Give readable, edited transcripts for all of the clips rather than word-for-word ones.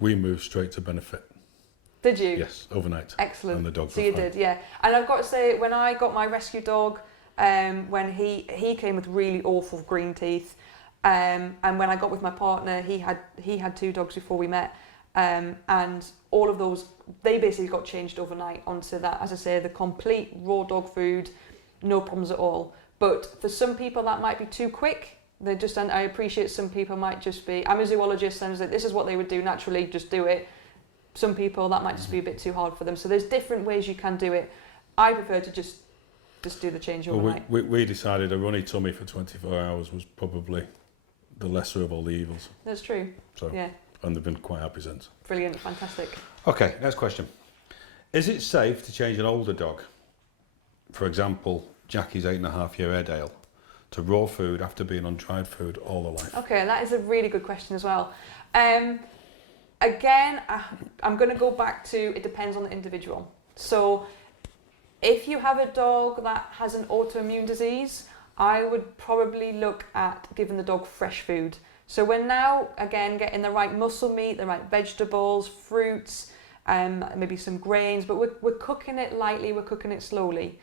We moved straight to Benefit. Did you? Yes, overnight. Excellent. And the dog So you did, yeah. And I've got to say, when I got my rescue dog, when he came with really awful green teeth, and when I got with my partner, he had 2 dogs before we met, and all of those, they basically got changed overnight onto that, as I say, the complete raw dog food, no problems at all. But for some people that might be too quick. I appreciate some people might just be, I'm a zoologist, and I was like, this is what they would do naturally, just do it. Some people that might just be a bit too hard for them. So there's different ways you can do it. I prefer to just do the change overnight. We decided a runny tummy for 24 hours was probably the lesser of all the evils. That's true. So, yeah. And they've been quite happy since. Brilliant, fantastic. Okay, next question. Is it safe to change an older dog, for example, Jackie's 8.5-year Airedale, to raw food after being on dried food all her life? Okay, that is a really good question as well. Again, I'm going to go back to, it depends on the individual. So if you have a dog that has an autoimmune disease, I would probably look at giving the dog fresh food. So we're now, again, getting the right muscle meat, the right vegetables, fruits, maybe some grains, but we're cooking it lightly, we're cooking it slowly.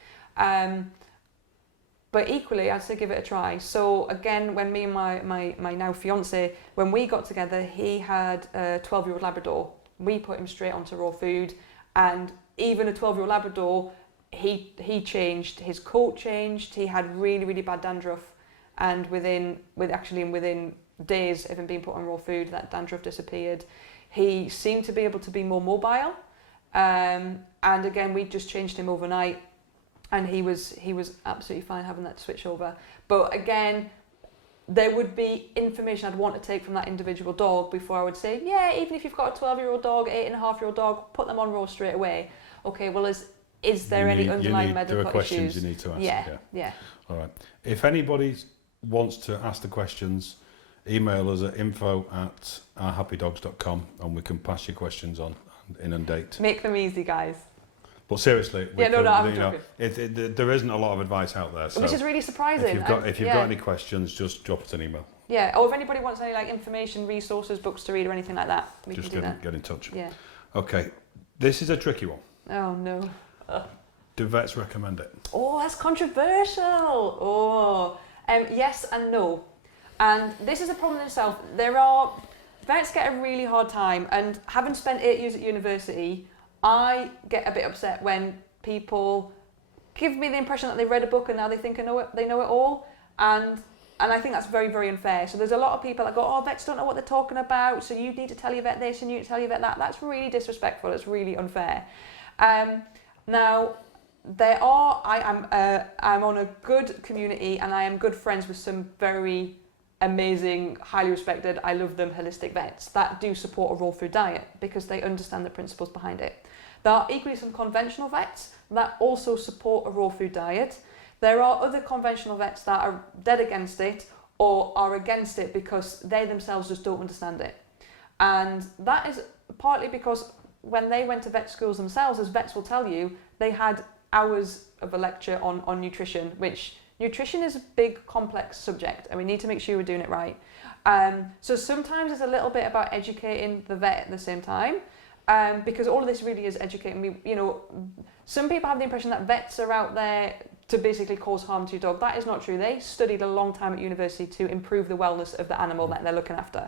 But equally, I'd say give it a try. So again, when me and my now fiance, when we got together, he had a 12-year-old Labrador. We put him straight onto raw food, and even a 12-year-old Labrador, he changed. His coat changed. He had really, really bad dandruff, and within days of him being put on raw food, that dandruff disappeared. He seemed to be able to be more mobile, and again, we just changed him overnight. And he was absolutely fine having that switch over. But again, there would be information I'd want to take from that individual dog before I would say, yeah, even if you've got a 12-year-old dog, 8.5-year-old dog, put them on raw straight away. Okay, well, is there any underlying medical issues? There are questions you need to ask. Yeah. All right. If anybody wants to ask the questions, email us at info@ourhappydogs.com and we can pass your questions on and inundate. Make them easy, guys. But seriously, I'm joking. There isn't a lot of advice out there. So which is really surprising. If you've got any questions, just drop us an email. Yeah, or if anybody wants any information, resources, books to read or anything like that, we can do that. Get in touch. Yeah. Okay, this is a tricky one. Oh no. Do vets recommend it? Oh, that's controversial. Oh, yes and no. And this is a problem in itself. Vets get a really hard time, and having spent 8 years at university, I get a bit upset when people give me the impression that they read a book and now they think they know it all, and I think that's very, very unfair. So there's a lot of people that go, oh, vets don't know what they're talking about, so you need to tell your vet this and you need to tell your vet that. That's really disrespectful. It's really unfair. Now, I'm on a good community and I am good friends with some very amazing, highly respected, I love them, holistic vets that do support a raw food diet because they understand the principles behind it. There are equally some conventional vets that also support a raw food diet. There are other conventional vets that are dead against it or are against it because they themselves just don't understand it. And that is partly because when they went to vet schools themselves, as vets will tell you, they had hours of a lecture on nutrition, which nutrition is a big, complex subject, and we need to make sure we're doing it right. So sometimes it's a little bit about educating the vet at the same time, because all of this really is educating me. You know, some people have the impression that vets are out there to basically cause harm to your dog. That is not true. They studied a long time at university to improve the wellness of the animal that they're looking after.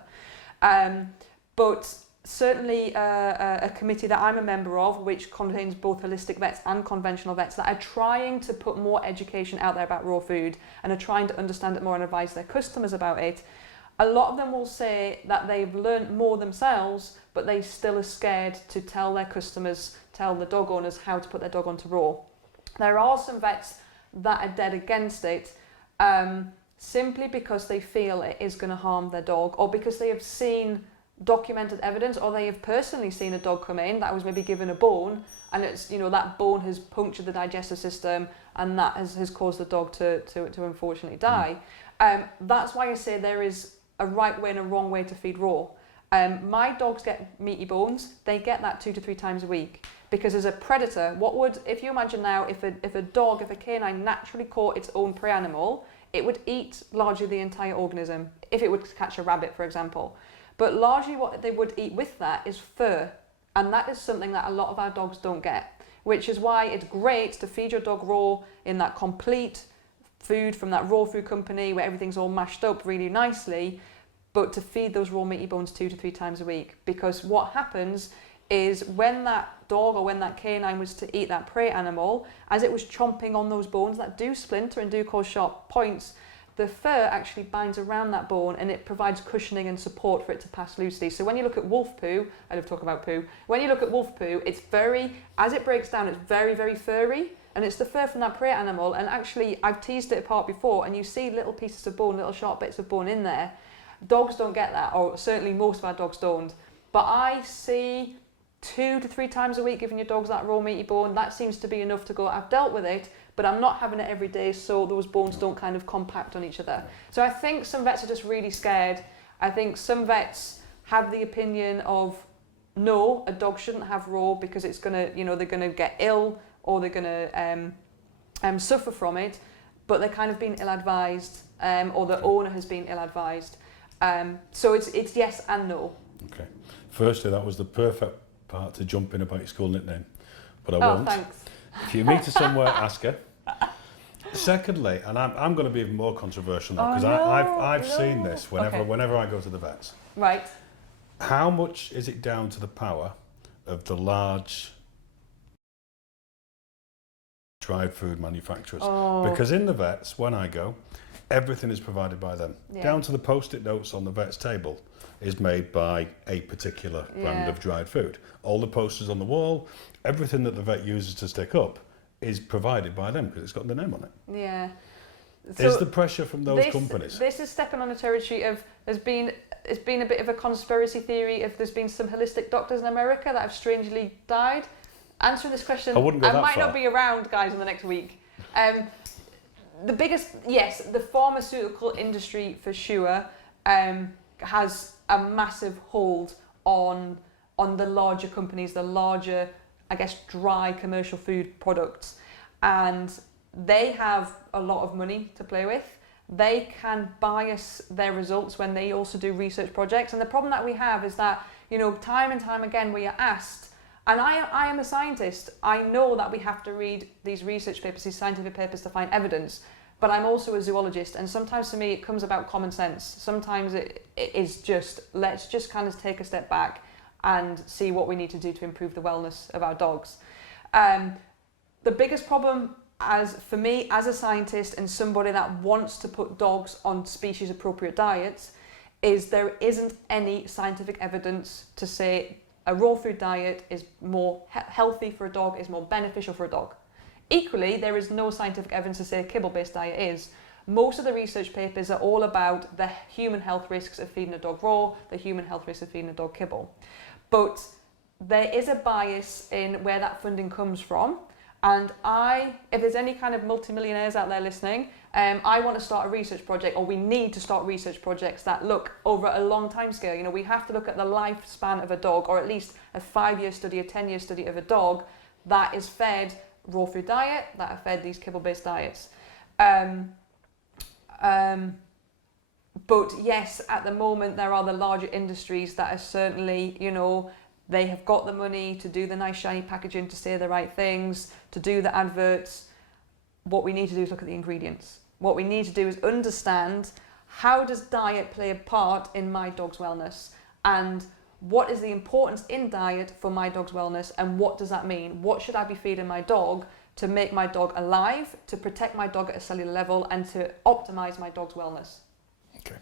But certainly a committee that I'm a member of, which contains both holistic vets and conventional vets, that are trying to put more education out there about raw food and are trying to understand it more and advise their customers about it. A lot of them will say that they've learned more themselves, but they still are scared to tell their customers, tell the dog owners how to put their dog onto raw. There are some vets that are dead against it, simply because they feel it is going to harm their dog, or because they have seen documented evidence, or they have personally seen a dog come in that was maybe given a bone, and it's, you know, that bone has punctured the digestive system, and that has caused the dog to unfortunately die. That's why I say there is a right way and a wrong way to feed raw. My dogs get meaty bones. They get that 2 to 3 times a week, because as a predator, if you imagine now, if a canine naturally caught its own prey animal, it would eat largely the entire organism if it would catch a rabbit, for example. But largely what they would eat with that is fur. And that is something that a lot of our dogs don't get, which is why it's great to feed your dog raw in that complete food from that raw food company where everything's all mashed up really nicely, but to feed those raw meaty bones 2 to 3 times a week. Because what happens is when that dog or when that canine was to eat that prey animal, as it was chomping on those bones that do splinter and do cause sharp points, the fur actually binds around that bone and it provides cushioning and support for it to pass loosely. So when you look at wolf poo, I love talking about poo, when you look at wolf poo, it's very, as it breaks down, it's very, very furry, and it's the fur from that prey animal. And actually, I've teased it apart before, and you see little pieces of bone, little sharp bits of bone in there. Dogs don't get that, or certainly most of our dogs don't. But I see 2 to 3 times a week giving your dogs that raw meaty bone. That seems to be enough to go, I've dealt with it, but I'm not having it every day, so those bones don't kind of compact on each other. So I think some vets are just really scared. I think some vets have the opinion of, no, a dog shouldn't have raw because it's gonna, you know, they're gonna get ill or they're gonna suffer from it, but they're kind of being ill-advised, or the owner has been ill-advised. So it's yes and no. Okay. Firstly, that was the perfect part to jump in about your school nickname, but I won't. Thanks. If you meet her somewhere, ask her. Secondly, and I'm going to be even more controversial now because I've seen this whenever I go to the vets. Right. How much is it down to the power of the large dried food manufacturers? Because in the vets, when I go, everything is provided by them. Yeah. Down to the post-it notes on the vet's table is made by a particular brand of dried food. All the posters on the wall, everything that the vet uses to stick up is provided by them because it's got the name on it. Yeah. So is the pressure from those companies? This is stepping on a territory of it's been a bit of a conspiracy theory if there's been some holistic doctors in America that have strangely died. Answering this question, I wouldn't go that might far. not be around, guys, in the next week. The biggest, yes, the pharmaceutical industry for sure has a massive hold on the larger companies, the larger, I guess, dry commercial food products, and they have a lot of money to play with. They can bias their results when they also do research projects. And the problem that we have is that, you know, time and time again we are asked, and I am a scientist, I know that we have to read these research papers, these scientific papers to find evidence, but I'm also a zoologist, and sometimes for me it comes about common sense. Sometimes it is just, let's just kind of take a step back and see what we need to do to improve the wellness of our dogs. The biggest problem for me as a scientist and somebody that wants to put dogs on species appropriate diets is there isn't any scientific evidence to say a raw food diet is more healthy for a dog, is more beneficial for a dog. Equally, there is no scientific evidence to say a kibble-based diet is. Most of the research papers are all about the human health risks of feeding a dog raw, the human health risks of feeding a dog kibble. But there is a bias in where that funding comes from. And if there's any kind of multimillionaires out there listening, I want to start a research project, or we need to start research projects that look over a long time scale. You know, we have to look at the lifespan of a dog, or at least a 5-year study, a 10-year study of a dog that is fed raw food diet, that are fed these kibble-based diets. But yes, at the moment there are the larger industries that are certainly, you know, they have got the money to do the nice shiny packaging, to say the right things, to do the adverts. What we need to do is look at the ingredients. What we need to do is understand, how does diet play a part in my dog's wellness? And what is the importance in diet for my dog's wellness, and what does that mean? What should I be feeding my dog to make my dog alive, to protect my dog at a cellular level, and to optimize my dog's wellness? Okay.